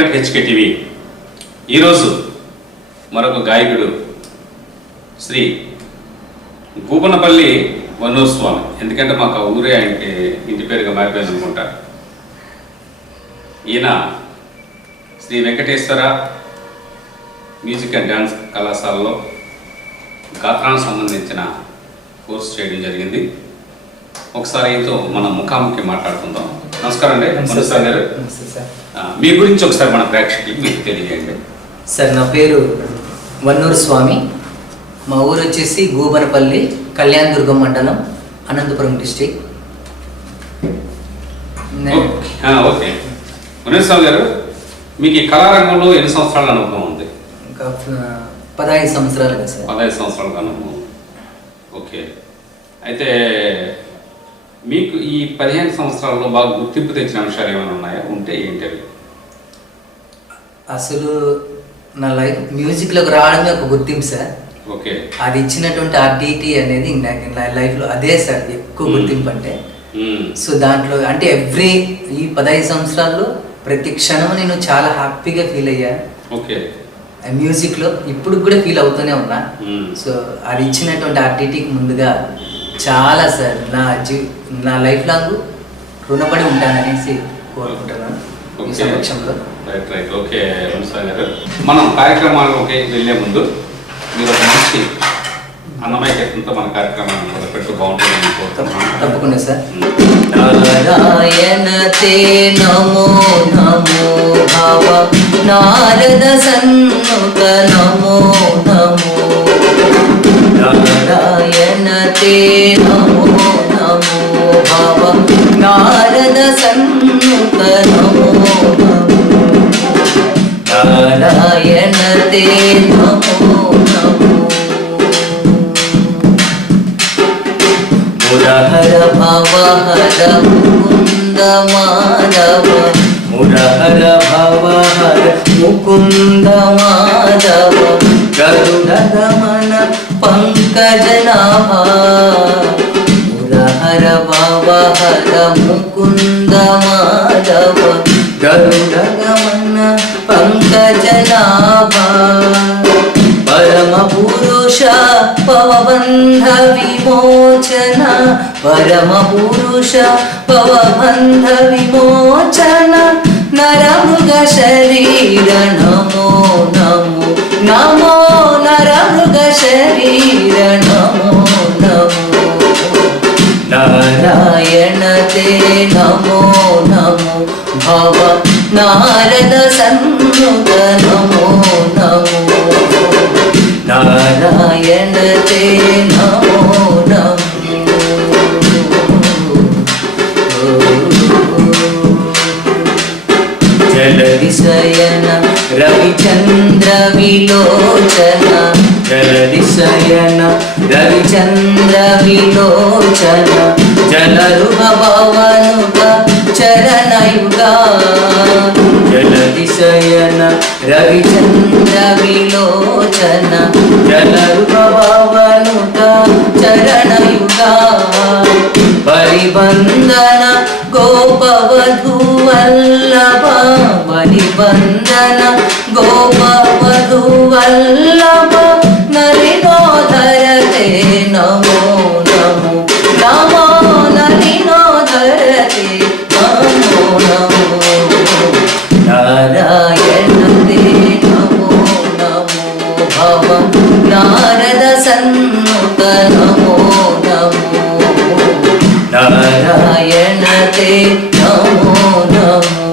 నవ్యాంధ్ర HK TV ఈరోజు మరొక గాయకుడు శ్రీ గూపనపల్లి వన్నూరు స్వామి ఎందుకంటే మాకు ఆ ఊరే ఆయనకి ఇంటి పేరుగా మారిపోయింది అనుకుంటా ఈయన Shri Venkateswara music and dance కళాశాలలో గాత్రానికి సంబంధించిన కోర్సు చేయడం జరిగింది. ఒకసారి అయితే మనం ముఖాముఖి మాట్లాడుకుందాం. నమస్కారం అండి. మనసార్ గారు. నమస్తే సార్. ఆ, మీ గురించి ఒకసారి మన ప్రేక్షకులకు మీకు తెలియజేయండి. సార్ నా పేరు వన్నూరు స్వామి. మా ఊరు వచ్చేసి గూబనపల్లి కళ్యాణదుర్గం మండలం అనంతపురం డిస్టిక్ ఓకే. మునేశ్వరం గారు మీకు ఈ కళారంగంలో ఎన్ని సంవత్సరాల అనుభవం ఉంది? ఇంకా పదహైదు సంవత్సరాలుగా సార్. పదహైదు సంవత్సరాల అనుభవం ఓకే. అయితే మీకు ఈ పదిహేను సంవత్సరాల్లో బాగా గుర్తింపు తెచ్చిన అంశాలు ఏమైనా ఉన్నాయా? ఉంటే ఏంటి అవి? అసలు నా లైఫ్ మ్యూజిక్లోకి రావడమే ఒక గుర్తింపు సార్. ఓకే. అది ఇచ్చినటువంటి ఆర్డిటీ అనేది నా నా లైఫ్లో అదే సార్ ఎక్కువ. గుర్తింపు అంటే. సో దాంట్లో అంటే ఎవ్రీ ఈ పదహైదు సంవత్సరాల్లో ప్రతి క్షణం నేను చాలా హ్యాపీగా ఫీల్ అయ్యా. ఓకే. ఆ మ్యూజిక్లో ఇప్పుడు కూడా ఫీల్ అవుతూనే ఉన్నా. సో అది ఇచ్చినటువంటి ఆర్టిటీకి ముందుగా చాలా సార్ నా జీ నా లైఫ్ లాంగ్ రుణపడి ఉంటాననేసి కోరుకుంటున్నాను ఓకే. సమక్షంలో. రైట్ రైట్ ఓకే గారు. మనం కార్యక్రమాల్లోకి వెళ్ళే ముందు మీరు ఒక మంచి అన్నమయ్య కీర్తనతో మన కార్యక్రమాన్ని మొదలుపెట్టు బాగుంటుందని కోరుతున్నాను. తప్పకుండా సార్. నారాయణ తే నమో నమో భావ. నారద సన్నుత నమో నమో. నారాయణ తే నమో భావ నారద సన్నుత నమో నమో నారాయణ తే నమో నమో మురహర భవహర ముకుంద మాధవ మురహర భవహర ముకుంద మాధవ గరుడ గమన పంకజనాభ మురహర భవహర ముకుంద మాధవ గరుడ గమన పంకజనాభ పరమ పురుష పవబంధ విమోచన పరమ పురుష పవబంధ విమోచన నరమృగ శరీర నమో నమో నమో నరమృగ శరీర నమో నారాయణ తే నమో నమో భవ నారద సన్నుత నమో నమో నారాయణ తే నమో నమో జలదిశయన రవిచంద్ర విలోచన జలదిశయన రవిచంద్ర విలోచన జలరుహ భవనుక చరణయుగా. జలదిశయన రవిచంద్ర విలోచన జలరుహ భవనుక చరణయుగా. పరిబంధన గోపవధూ వల్లభ పరిబంధన గోపవధూ నమో నమో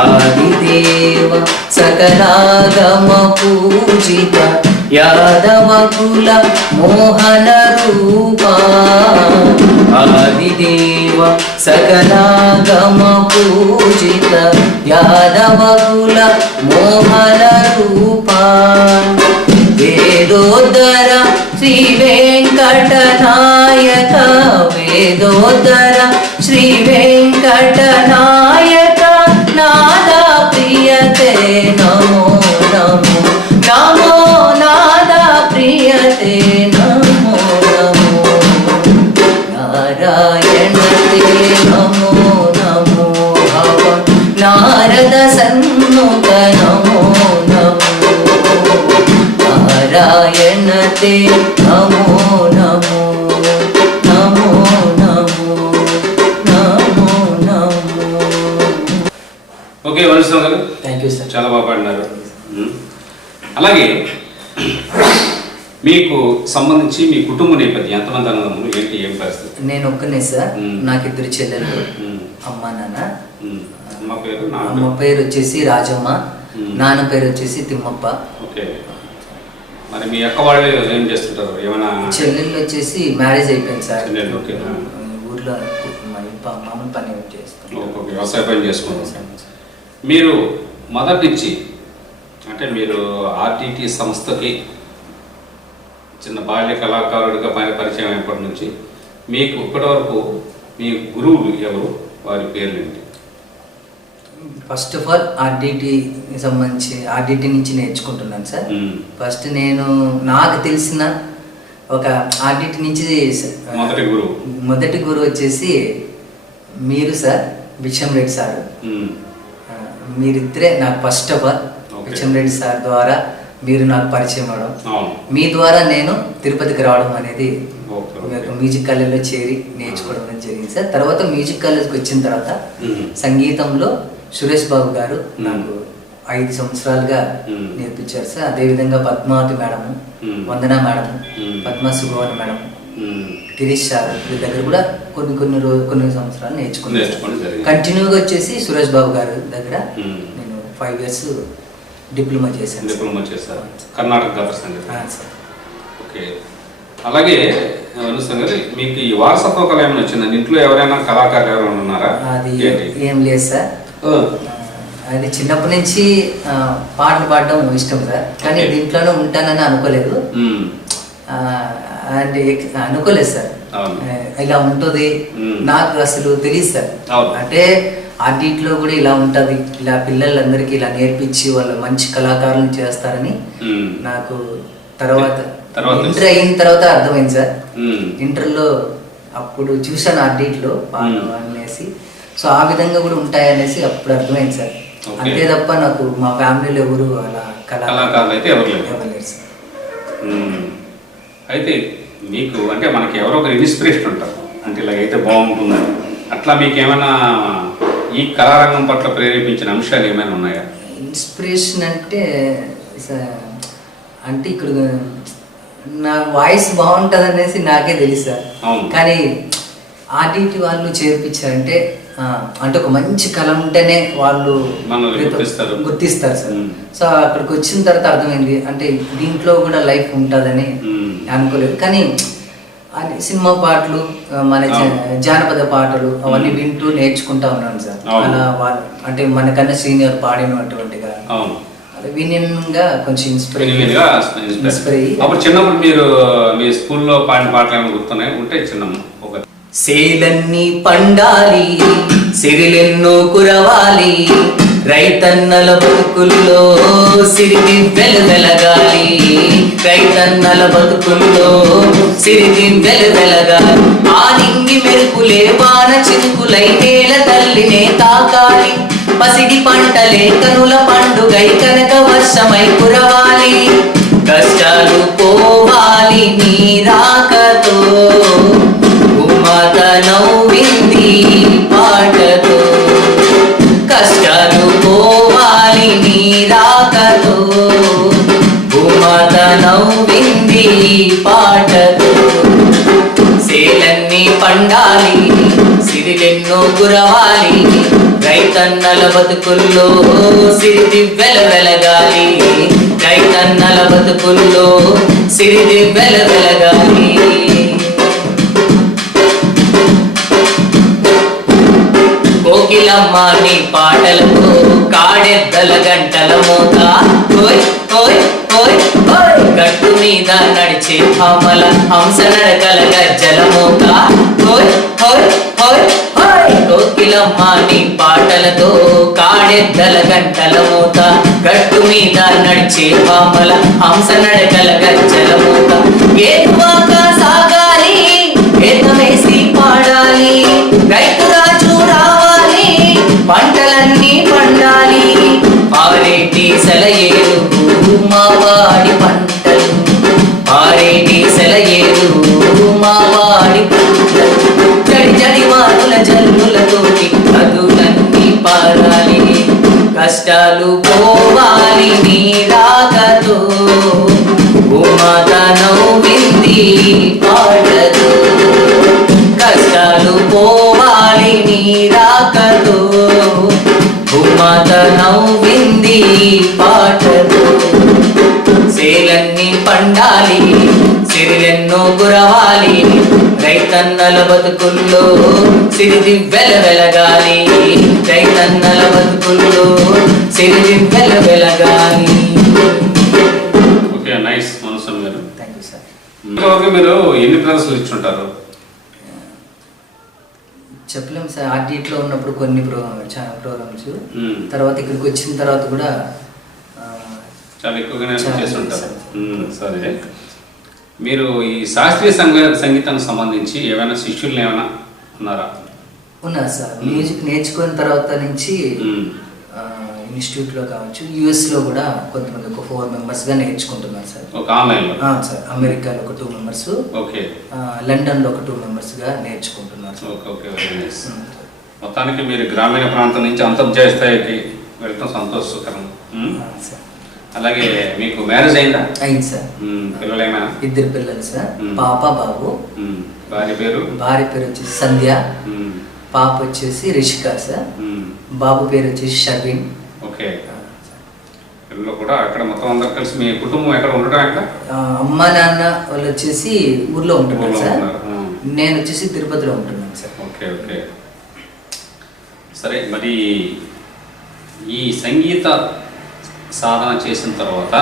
ఆదిదేవ సకలాగమ పూజిత యాదవ కుల మోహన రూపా ఆదిదేవ సకలాగమ పూజిత యాదవ కుల మోహన రూపా వేదోదరా శ్రీ వెంకటనాయక వేదోదర శ్రీ వెంకట నమో నమో నమో నమో నమో నమో ఓకే వనస్వామి గారు థ్యాంక్ యూ సార్ చాలా బాగా పాడినారు. అలాగే మీకు సంబంధించి మీ కుటుంబ నేపథ్యం ఎంతమంది అన్నదమ్ములు ఏంటి ఏం పరిస్థితి నేను ఒక్కనే సార్. నాకు ఇద్దరు చెల్లెలు. అమ్మ నాన్న. అమ్మ పేరు అమ్మ పేరు. వచ్చేసి రాజమ్మ మ్మ్. నాన్న పేరు వచ్చేసి తిమ్మప్ప ఓకే మరి మీ అక్క వాళ్ళు ఏం చేస్తుంటారు? ఏమైనా చెల్లెళ్ళు వచ్చేసి మ్యారేజ్ అయిపోయింది సార్. చెల్లెళ్ళు, ఓకే. ఊర్లో మరి మామూలు పని చేస్తాం వ్యవసాయ పని చేసుకుంటారు. మీరు మొదటి నుంచి అంటే మీరు ఆర్టీటీ సంస్థకి చిన్న బాల్య కళాకారుడిగా పని పరిచయం అయినప్పటి నుంచి మీకు ఇప్పటి వరకు మీ గురువులు ఎవరు? వారి పేర్లు ఏంటి? ఫస్ట్ ఆఫ్ ఆల్ ఆర్డిటి సంబంధించి ఆర్డిటి నుంచి నేర్చుకుంటున్నాను సార్. ఫస్ట్ నేను నాకు తెలిసిన ఒక ఆర్డిటి నుంచి మొదటి గురువు వచ్చేసి మీరు సార్ విషం రెడ్డి సార్. ఆ, మీరిద్దరే నాకు ఫస్ట్ ఆఫ్ ఆల్. విషం రెడ్డి సార్ ద్వారా మీరు నాకు పరిచయం అవడం మీ ద్వారా నేను తిరుపతికి రావడం అనేది మ్యూజిక్ కాలేజ్లో చేరి నేర్చుకోవడం అనేది జరిగింది సార్ తర్వాత మ్యూజిక్ కాలేజ్కి వచ్చిన తర్వాత మ్మ్. సంగీతంలో సురేష్ బాబు గారు. నాకు ఐదు సంవత్సరాలుగా. నేర్పించారు సార్ అదేవిధంగా Padmavathi madam. Vandana madam. Padma సుభవన్ madam. Girish sir వీళ్ళ దగ్గర కూడా కొన్ని కొన్ని రోజు కొన్ని సంవత్సరాలు నేర్చుకున్నాను. కంటిన్యూగా వచ్చేసి సురేష్ బాబు గారు దగ్గర. నేను ఫైవ్ ఇయర్స్ డిప్లొమా చేశాను. డిప్లొమా చేశారు కర్ణాటక సంగతి ఓకే అలాగే అనుసంగా మీకు ఈ వారసత్వ కళ ఏమైనా వచ్చిందండి ఇంట్లో ఎవరైనా కళాకారులు ఎవరైనా ఉన్నారా అది ఏం లేదు సార్ అది చిన్నప్పటి నుంచి పాటలు పాడడం ఇష్టం సార్ కానీ. దీంట్లోనే ఉంటానని అనుకోలేదు అంటే అనుకోలేదు సార్ ఇలా ఉంటుంది. నాకు అసలు తెలియదు సార్. అంటే ఆర్టిట్లో కూడా ఇలా ఉంటుంది ఇలా పిల్లలందరికీ ఇలా నేర్పించి వాళ్ళు మంచి కళాకారులను చేస్తారని. నాకు తర్వాత ఇంటర్ అయిన తర్వాత అర్థమైంది సార్. ఇంటర్లో అప్పుడు చూశాను ఆర్డిట్లో పాటలు. అనేసి సో ఆ విధంగా కూడా ఉంటాయనేసి అప్పుడు అర్థమైంది సార్. అంతే తప్ప నాకు మా ఫ్యామిలీలో ఎవరు అలా కళా కళాకారులు అయితే ఎవరు లేరు. అయితే మీకు అంటే మనకి ఎవరో ఒక ఇన్స్పిరేషన్ ఉంటారు. అంటే ఇలాగైతే బాగుంటుందని. అట్లా మీకు ఏమైనా ఈ కళారంగం పట్ల ప్రేరేపించిన అంశాలు ఏమైనా ఉన్నాయా? ఇన్స్పిరేషన్ అంటే అంటే ఇక్కడ నా వాయిస్ బాగుంటుంది అనేసి నాకే తెలుసు సార్. కానీ ఆర్డిటి వాళ్ళు చేర్పించారంటే అంటే ఒక మంచి కళ ఉంటేనే వాళ్ళు గుర్తిస్తారు. సార్. సో అక్కడికి వచ్చిన తర్వాత అర్థమైంది అంటే దీంట్లో కూడా లైఫ్ ఉంటుందని. అనుకోలేదు కానీ అది సినిమా పాటలు మన. జానపద పాటలు అవన్నీ. వింటూ నేర్చుకుంటా ఉన్నాను సార్. అలా వాళ్ళు అంటే మనకన్నా సీనియర్ పాడినటువంటిగా కొంచెం ఇన్స్పైర్ వినివినిగా ఇన్స్పైర్ అయ్యి అప్పుడు చిన్నప్పుడు మీరు మీ స్కూల్లో పాడిన పాటలు ఏమైనా గుర్తున్నాయి ఉంటే చిన్న ఒక సేలన్నీ పండాలి సిరిలెన్నో కురవాలి. రైతన్నల బతుకుల్లో సిరిది వెలగాలి రైతన్నల బతుకుల్లో సిరిది వెలగాలి ఆ మెరుపులే వాన చిరుకులై నేల తల్లినే తాకాలి. పసిడి పంటలే కనుల పండుగై కనక వర్షమై కురవాలి. కష్టాలు పోవాలి నీ రాకతో ఉమాత నవ్వింది పాటతో కష్టాలు పోవాలి నీ రాకతో ఉమాత నవ్వింది పాటతో సేలన్నీ పండాలి సిరిలెన్నో గురవాలి. రైతన్నల బతుకుల్లో సిరిది వెలవెలగాలి. రైతన్నల బతుకుల్లో సిరిది వెలవెలగాలి. కోకిలమ్మ నీ పాటలతో కాడెద్దల గంటల మోత ఓయ్ ఓయ్ ఓయ్ ఓయ్. గట్టు మీద నడిచే భామల హంస నడకల గజ్జల మోత ఓయ్ ఓయ్ ఓయ్ ఓయ్. కోకిలమ్మ నీ పాటలతో కాడెద్దల గంటల మోత గట్టు మీద నడిచే భామల హంస నడకల గజ్జల మోత ఏదువాక సాగాలి ఏతమేసి పాడాలి. రైట్ పంటలన్నీ పండాలి. పారేటి సెలయేరు మా వాడి పంటలు. పారేటి సెలయేరు మా వాడి పంటలు. జడి జడి వారుల జన్ములతోటి చదువులన్నీ పారాలి. కష్టాలు పోవాలి నీరా పాటతో సేలన్నీ పండాలి సిరిలెన్నో గురవాలి. రైతన్నల బతుకుల్లో సిరిది వెల వెలగాలి. రైతన్నల బతుకుల్లో సిరిది వెల వెలగాలి. ఓకే నైస్ మనసు సార్ ఇంతవరకు మీరు ఎన్ని ప్రదర్శనలు ఇచ్చుంటారు? చెప్పలేము సార్. ఆర్టీట్లో ఉన్నప్పుడు కొన్ని ప్రోగ్రామ్ చాలా ప్రోగ్రామ్స్. తర్వాత ఇక్కడికి వచ్చిన తర్వాత కూడా చాలా ఎక్కువగానే చేస్తుంటారు. సార్. మీరు ఈ శాస్త్రీయ సంగ సంగీతానికి సంబంధించి ఏమైనా శిష్యులు ఏమైనా ఉన్నారా? ఉన్నారు సార్? మ్యూజిక్ నేర్చుకున్న తర్వాత నుంచి ఇన్స్టిట్యూట్లో కావచ్చు యూఎస్లో కూడా కొంతమంది ఒక ఫోర్ మెంబర్స్గా నేర్చుకుంటున్నారు సార్. ఒక ఆన్లైన్లో? ఆ, సార్. అమెరికాలో ఒక టూ మెంబర్స్ ఓకే. లండన్లో ఒక టూ మెంబర్స్గా నేర్చుకుంటున్నారు. మొత్తానికి మీరు గ్రామీణ ప్రాంతం నుంచి అంతర్జాతీయ స్థాయికి వెళ్ళటం సంతోషకరం. అలాగే మీకు మ్యారేజ్ అయిందా? అయింది సార్. మ్మ్, పిల్లలు ఏమైనా ఇద్దరు పిల్లలు సార్. పాప బాబు. భార్య పేరు? భార్య పేరు వచ్చేసి సంధ్య. పాప వచ్చేసి రిషిక సార్. బాబు పేరు వచ్చేసి షబీన్. పిల్లలు కూడా అక్కడ మొత్తం అందరు కలిసి మీ కుటుంబం ఎక్కడ ఉండడం ఎక్కడ? అమ్మ నాన్న వాళ్ళు వచ్చేసి ఊర్లో ఉంటున్నారు సార్. నేను వచ్చేసి తిరుపతిలో ఉంటున్నాను సార్. Okay okay. సరే మరి ఈ సంగీత సాధన చేసిన తర్వాత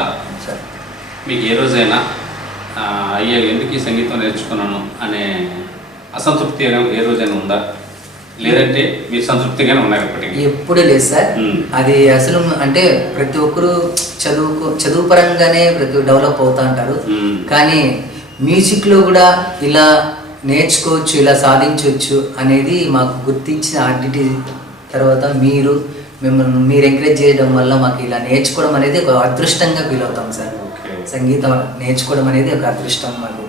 మీకు ఏ రోజైనా అయ్యో ఎందుకు ఈ సంగీతం నేర్చుకున్నాను అనే అసంతృప్తి ఏ రోజైనా ఉందా? లేదంటే మీరు సంతృప్తిగానే ఉన్నారు ఇప్పటికీ. ఎప్పుడు లేదు సార్. అది అసలు అంటే ప్రతి ఒక్కరు చదువుకు చదువు పరంగానే ప్రతి డెవలప్ అవుతా అంటారు. మ్మ్. కానీ మ్యూజిక్లో కూడా ఇలా నేర్చుకోవచ్చు ఇలా సాధించవచ్చు అనేది మాకు గుర్తించిన ఆర్డిటీ తర్వాత మీరు మిమ్మల్ని మీరు ఎంకరేజ్ చేయడం వల్ల మాకు ఇలా నేర్చుకోవడం అనేది ఒక అదృష్టంగా ఫీల్ అవుతాం సార్. సంగీతం నేర్చుకోవడం అనేది ఒక అదృష్టం మాకు.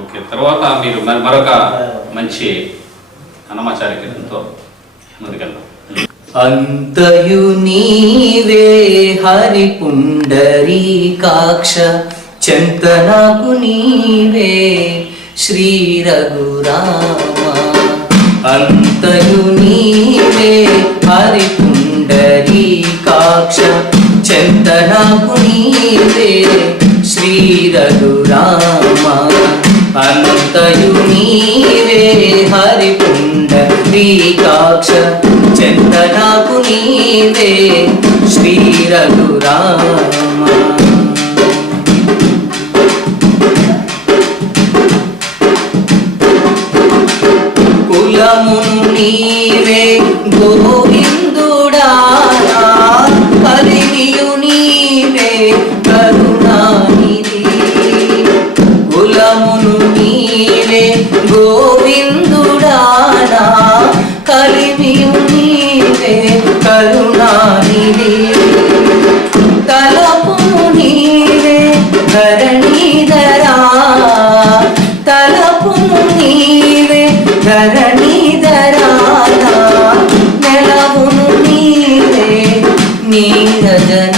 ఓకే. తర్వాత మీరు మరి మరొక మంచి అన్నమాచార్య కీర్తనతో ముందుకెళ్దాం. అంతయు నీవే హరి పుండరీకాక్ష చింతనకు నీవే శ్రీ రఘురామ అంతయు నీవే హరి పుండరీకాక్ష చింతనకు నీవే శ్రీ రఘురామ అంతయు నీవే హరి శ్రీకాక్ష చందనాకు నీవే శ్రీ రఘురామ. ధరణీధరా తలపును నీవే ధరణీధరా నెలవును నీవే నీరజనాభా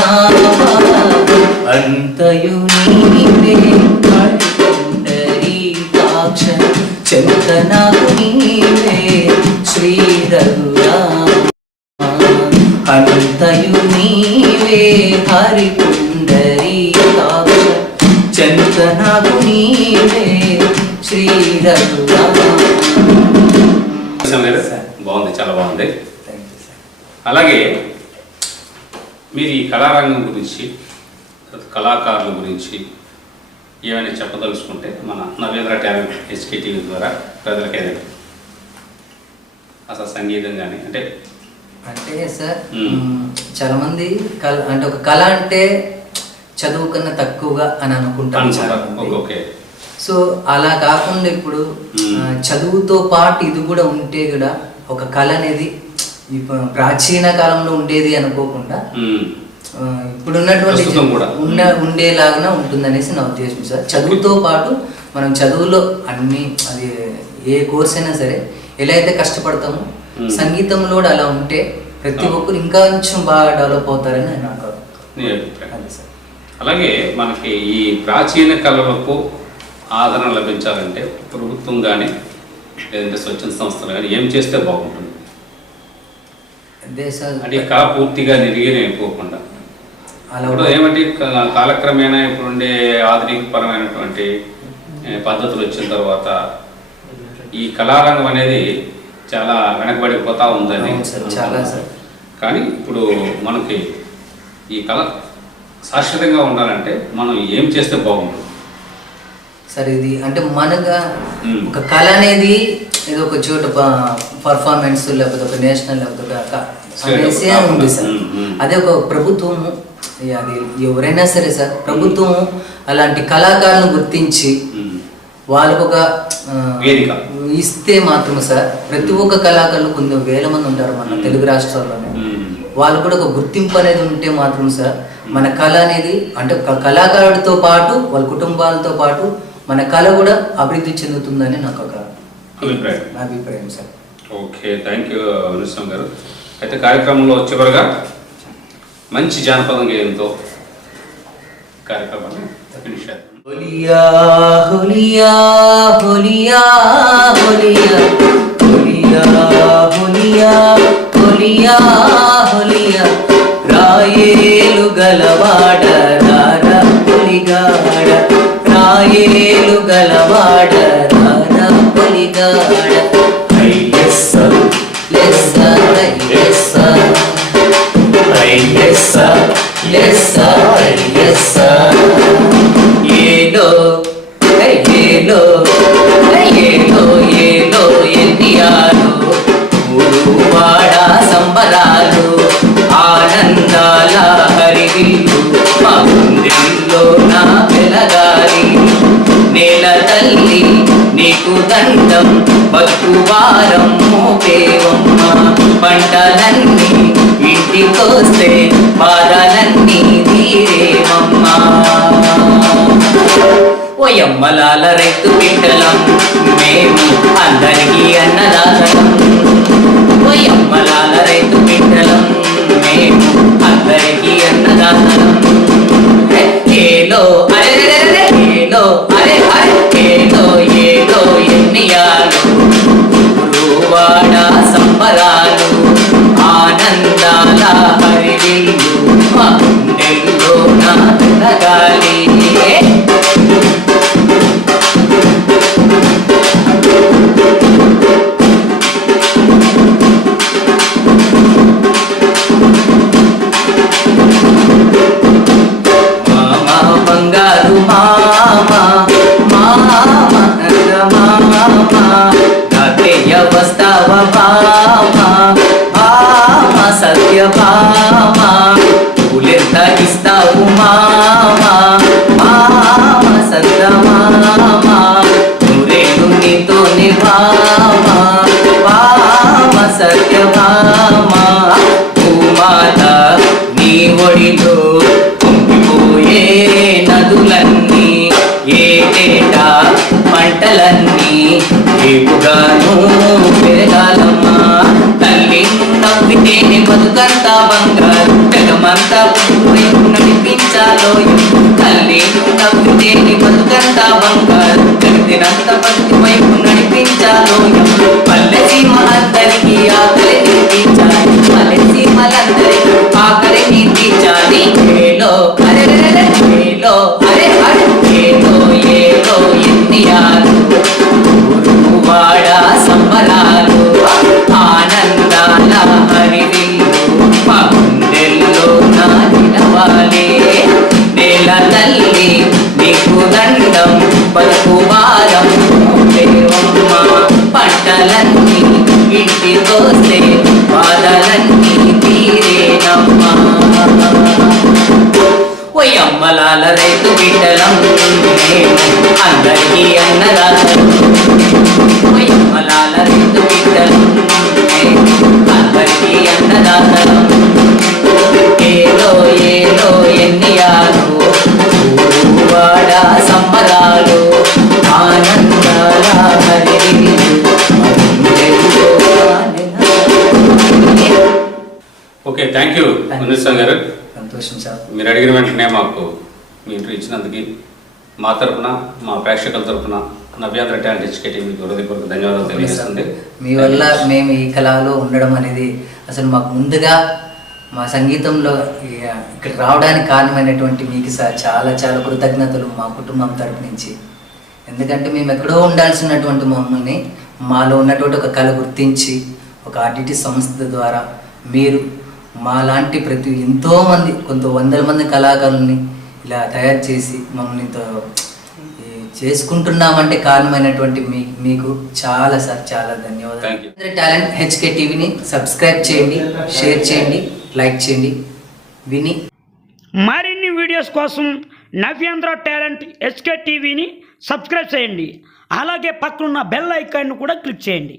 బాగుంది చాలా బాగుంది. అలాగే మీరు ఈ కళారంగం గురించి కళాకారుల గురించి ఏమైనా చెప్పదలుచుకుంటే మన నవేంద్ర టాలెంట్ ఎస్కేటీవీ ద్వారా ప్రజలకు ఏదైనా అసలు సంగీతం కానీ అంటే అంటే సార్ చాలా మంది కళ అంటే ఒక కళ అంటే చదువు కన్నా తక్కువగా అని. మంది. ఓకే. సో అలా కాకుండా ఇప్పుడు చదువుతో పాటు ఇది కూడా ఉంటే కూడా ఒక కళ అనేది ప్రాచీన కాలంలో ఉండేది అనుకోకుండా ప్రస్తుతం కూడా. ఉన్న ఉండేలాగా ఉంటుందనేసి నా ఉద్దేశం సార్. చదువుతో పాటు మనం చదువులో అన్ని అది ఏ కోర్స్ అయినా సరే ఎలా అయితే కష్టపడతామో. సంగీతంలో కూడా అలా ఉంటే ప్రతి ఒక్కరు ఇంకా కొంచెం బాగా డెవలప్ అవుతారని నాకు అలాగే మనకి ఈ ప్రాచీన కళలకు ఆదరణ లభించాలంటే ప్రభుత్వం కానీ లేదంటే స్వచ్ఛంద సంస్థలు కానీ ఏం చేస్తే బాగుంటుంది? అంటే కళ పూర్తిగా అలా ఇప్పుడు ఏమంటే క- కాలక్రమేణా ఇప్పుడుండే ఆధునికపరమైనటువంటి పద్ధతులు వచ్చిన తర్వాత ఈ కళారంగం అనేది చాలా వెనకబడిపోతా ఉందని చాలా. కానీ ఇప్పుడు మనకి ఈ కళ శాశ్వతంగా ఉండాలంటే మనం ఏం చేస్తే బాగుంటుంది? సార్ ఇది అంటే మనగా. ఒక కళ అనేది ఏదో ఒక చోట పర్ఫార్మెన్స్ లేకపోతే ఒక నేషనల్ లేకపోతే ఒక క- అనేసి ఉంది సార్. అదే ఒక ప్రభుత్వము అది ఎవరైనా సరే సార్ ప్రభుత్వం అలాంటి కళాకారులను గుర్తించి. వాళ్ళకు ఒక. ఇస్తే మాత్రం సార్ ప్రతి ఒక్క కళాకారులు కొన్ని వేల మంది ఉంటారు మన తెలుగు రాష్ట్రాల్లోనే. వాళ్ళు కూడా ఒక గుర్తింపు అనేది ఉంటే మాత్రం సార్ మన కళ అనేది అంటే కళాకారుడితో పాటు వాళ్ళ కుటుంబాలతో పాటు మన కళ కూడా అభివృద్ధి చెందుతుందని నాకు ఒక అభిప్రాయం. నా అభిప్రాయం సార్. ఓకే థ్యాంక్ యూ గారు. అయితే కార్యక్రమంలో వచ్చేవరగా మంచి జానపదం గేయంతో కార్యక్రమాన్ని రాయేలు మేలు గలవాడ దానా పలిగాడ ఏలో ఏలో ఏలో ఏలో ఎన్నియాలో నీకు దండం బతుకువారం మోపేవమ్మ పంటలన్నీ ఇంటికొస్తే బాధలన్నీ తీరేవమ్మా ఓయమ్మలాల రైతు బిడ్డలం మేము అందరికీ అన్నదాతలం. ఓయమ్మలాల రైతు బిడ్డలం మేము అందరికీ అన్నదాతలం. విఠలం అందరికీ అన్నదాతలు మలాల రెండు విఠలం అందరికీ అన్నదాతలు ఏలో ఏలో ఎన్నియాలు వాడా సంపదాలు ఆనందాల ఓకే థ్యాంక్ యూ గారు. సంతోషం సార్. మీరు అడిగిన వెంటనే మాకు మీ ఇంటర్వ్యూ ఇచ్చినందుకు మా తరపున మా ప్రేక్షకుల తరపున నవ్యాంధ్ర టాలెంట్ హెచ్కే టీవీకి హృదయపూర్వక ధన్యవాదాలు తెలియజేస్తుంది. మీ వల్ల మేము ఈ కళలో ఉండడం అనేది అసలు మాకు ముందుగా మా సంగీతంలో ఇక్కడ రావడానికి కారణమైనటువంటి మీకు సార్ చాలా చాలా కృతజ్ఞతలు మా కుటుంబం తరపు నుంచి. ఎందుకంటే మేము ఎక్కడో ఉండాల్సినటువంటి మమ్మల్ని మాలో ఉన్నటువంటి ఒక కళ గుర్తించి ఒక ఆర్డిటి సంస్థ ద్వారా మీరు మాలాంటి ప్రతి ఎంతోమంది కొంత వందల మంది కళాకారుల్ని ఇలా తయారు చేసి మమ్మల్ని ఇంత చేసుకుంటున్నామంటే కారణమైనటువంటి మీ మీకు చాలా సార్ చాలా ధన్యవాదాలు. టాలెంట్ హెచ్కే టీవీని సబ్స్క్రైబ్ చేయండి షేర్ చేయండి లైక్ చేయండి. విని మరిన్ని వీడియోస్ కోసం నవ్యాంధ్ర టాలెంట్ ఎస్కే టీవీని సబ్స్క్రైబ్ చేయండి. అలాగే పక్కనున్న బెల్ ఐకాన్ను కూడా క్లిక్ చేయండి.